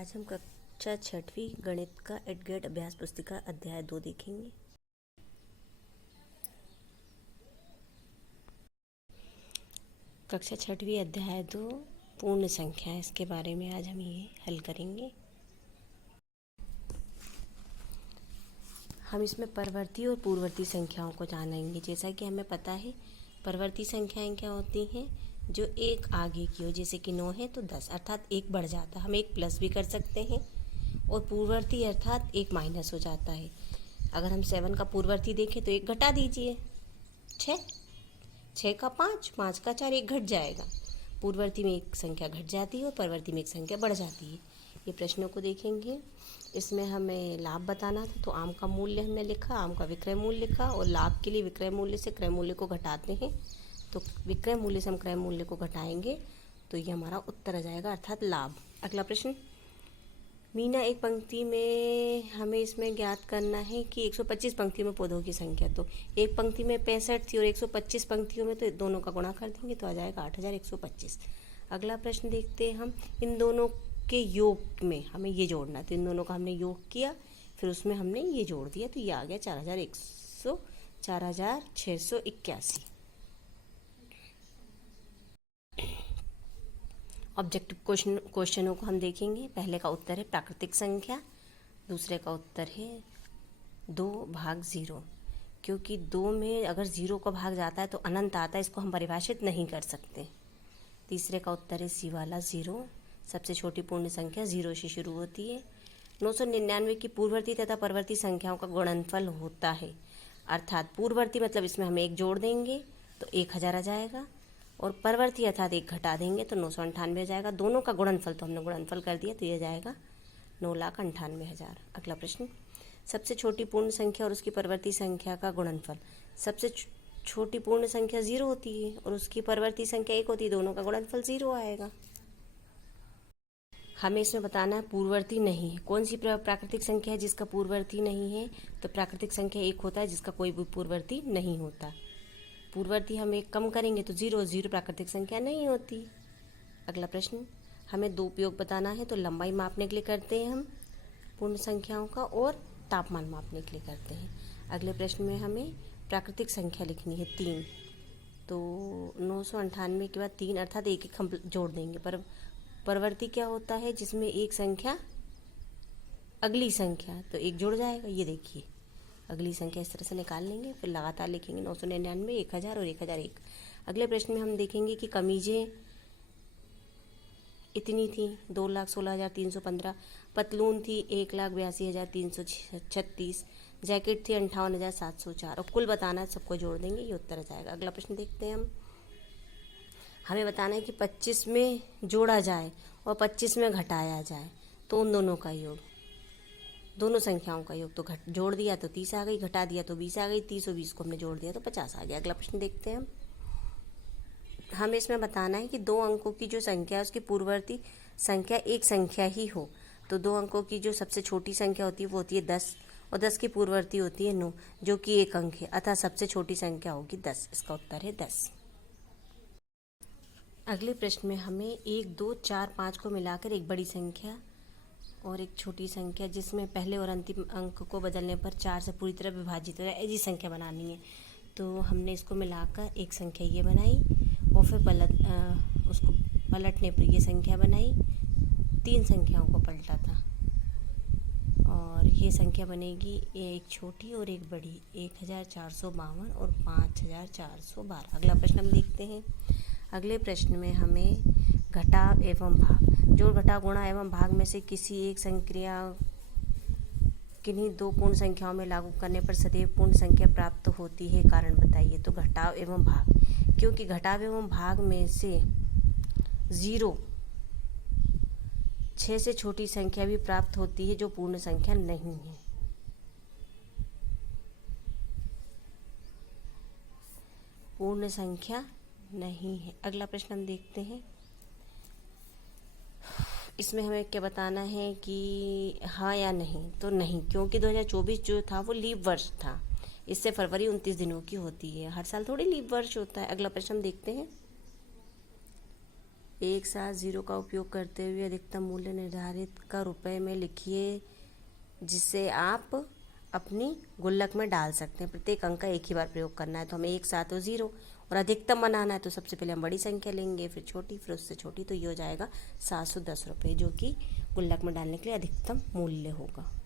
आज हम कक्षा 6वीं गणित का एडगेट अभ्यास पुस्तिका अध्याय 2 देखेंगे। कक्षा 6वीं अध्याय 2 पूर्ण संख्या, इसके बारे में आज हम ये हल करेंगे। हम इसमें परवर्ती और पूर्ववर्ती संख्याओं को जानेंगे। जैसा कि हमें पता है परवर्ती संख्याएं क्या होती हैं, जो एक आगे की हो। जैसे कि 9 है तो 10 अर्थात एक बढ़ जाता है, हम एक प्लस भी कर सकते हैं। और पूर्ववर्ती अर्थात एक माइनस हो जाता है। अगर हम 7 का पूर्ववर्ती देखें तो एक घटा दीजिए, 6 का 5, 5 का 4, एक घट जाएगा। पूर्ववर्ती में एक संख्या घट जाती है और परवर्ती में एक संख्या बढ़ जाती है। ये प्रश्नों को देखेंगे। इसमें हमें लाभ बताना था, तो आम का मूल्य हमने लिखा, आम का विक्रय मूल्य लिखा, और लाभ के लिए विक्रय मूल्य से क्रय मूल्य को घटाते हैं। तो विक्रय मूल्य से हम क्रय मूल्य को घटाएंगे तो ये हमारा उत्तर आ जाएगा, अर्थात लाभ। अगला प्रश्न, मीना एक पंक्ति में हमें इसमें ज्ञात करना है कि 125 पंक्तियों में पौधों की संख्या। तो एक पंक्ति में 65 थी और 125 पंक्तियों में, तो दोनों का गुणा कर देंगे तो आ जाएगा 8125। अगला प्रश्न देखते हैं हम, इन दोनों के योग में हमें ये जोड़ना है। तो इन दोनों का हमने योग किया, फिर उसमें हमने ये जोड़ दिया, तो ये आ गया 4681। ऑब्जेक्टिव क्वेश्चनों को हम देखेंगे। पहले का उत्तर है प्राकृतिक संख्या, दूसरे का उत्तर है 2/0। क्योंकि 2 में अगर 0 का भाग जाता है तो अनंत आता है, इसको हम परिभाषित नहीं कर सकते। तीसरे का उत्तर है सी वाला 0। सबसे छोटी पूर्ण संख्या 0 से शुरू होती है। 999 की पूर्ववर्ती तथा परवर्ती संख्याओं का गुणनफल होता है। अर्थात पूर्ववर्ती मतलब इसमें हम एक जोड़ देंगे तो 1000 आ जाएगा, और परवर्ती अर्थात एक घटा देंगे तो 998 आ जाएगा। दोनों का गुणनफल तो हमने गुणनफल कर दिया, तो ये जाएगा 9,98,000। अगला प्रश्न, सबसे छोटी पूर्ण संख्या और उसकी परवर्ती संख्या का गुणनफल। सबसे छोटी पूर्ण संख्या 0 होती है और उसकी परवर्ती संख्या 1 होती है, दोनों का गुणनफल 0 आएगा। हमें इसमें बताना है पूर्ववर्ती नहीं है। कौन सी प्राकृतिक संख्या है जिसका पूर्ववर्ती नहीं है? तो प्राकृतिक संख्या 1 होता है जिसका कोई भी पूर्ववर्ती नहीं होता। पूर्ववर्ती हम एक कम करेंगे तो 0 प्राकृतिक संख्या नहीं होती। अगला प्रश्न, हमें 2 उपयोग बताना है। तो लंबाई मापने के लिए करते हैं हम पूर्ण संख्याओं का, और तापमान मापने के लिए करते हैं। अगले प्रश्न में हमें प्राकृतिक संख्या लिखनी है 3। तो 998 के बाद 3 अर्थात एक हम जोड़ देंगे। पर परवर्ती क्या होता है, जिसमें एक संख्या अगली संख्या, तो एक जुड़ जाएगा। ये देखिए अगली संख्या इस तरह से निकाल लेंगे, फिर लगातार लिखेंगे 999, 1000 और 1001। अगले प्रश्न में हम देखेंगे कि कमीजें इतनी थी 2,16,315, पतलून थी 1,82,336, जैकेट थी 58,704, और कुल बताना है, सबको जोड़ देंगे, ये उत्तर आ जाएगा। अगला प्रश्न देखते हैं हम। हमें बताना है कि 25 में जोड़ा जाए और 25 में घटाया जाए, तो उन दोनों का योग, दोनों संख्याओं का योग। तो जोड़ दिया तो 30 आ गई, घटा दिया तो 20 आ गई, 30 और 20 को हमने जोड़ दिया तो 50 आ गया। अगला प्रश्न देखते हैं हम। हमें इसमें बताना है कि 2 अंकों की जो संख्या है उसकी पूर्ववर्ती संख्या एक संख्या ही हो। तो 2 अंकों की जो सबसे छोटी संख्या होती है वो होती है 10, और 10 की पूर्ववर्ती होती है 9, जो कि एक अंक है, अतः सबसे छोटी संख्या होगी 10। इसका उत्तर है 10। अगले प्रश्न में हमें 1, 2, 4, 5 को मिलाकर एक बड़ी संख्या और एक छोटी संख्या, जिसमें पहले और अंतिम अंक को बदलने पर 4 से पूरी तरह विभाजित हो जाए, ऐसी संख्या बनानी है। तो हमने इसको मिलाकर एक संख्या ये बनाई, और फिर उसको पलटने पर ये संख्या बनाई। 3 संख्याओं को पलटा था, और ये संख्या बनेगी एक छोटी और एक बड़ी, 1452 और 5412। अगला प्रश्न हम देखते हैं। अगले प्रश्न में हमें घटाव एवं भाग, जोड़ घटाव गुणा एवं भाग में से किसी एक संक्रिया किन्हीं 2 पूर्ण संख्याओं में लागू करने पर सदैव पूर्ण संख्या प्राप्त होती है, कारण बताइए। तो घटाव एवं भाग, क्योंकि घटाव एवं भाग में से 0 6 से छोटी संख्या भी प्राप्त होती है जो पूर्ण संख्या नहीं है। पूर्ण संख्या नहीं है। अगला प्रश्न हम देखते हैं। इसमें हमें क्या बताना है कि हाँ या नहीं। तो नहीं, क्योंकि 2024 जो था वो लीप वर्ष था, इससे फरवरी 29 दिनों की होती है। हर साल थोड़ी लीप वर्ष होता है। अगला प्रश्न हम देखते हैं। एक साथ जीरो का उपयोग करते हुए अधिकतम मूल्य निर्धारित कर रुपए में लिखिए, जिसे आप अपनी गुल्लक में डाल सकते हैं। प्रत्येक अंक का एक ही बार प्रयोग करना है, तो हमें एक साथ और जीरो और अधिकतम बनाना है, तो सबसे पहले हम बड़ी संख्या लेंगे, फिर छोटी, फिर उससे छोटी, तो ये हो जाएगा 710 रुपये, जो कि गुल्लक में डालने के लिए अधिकतम मूल्य होगा।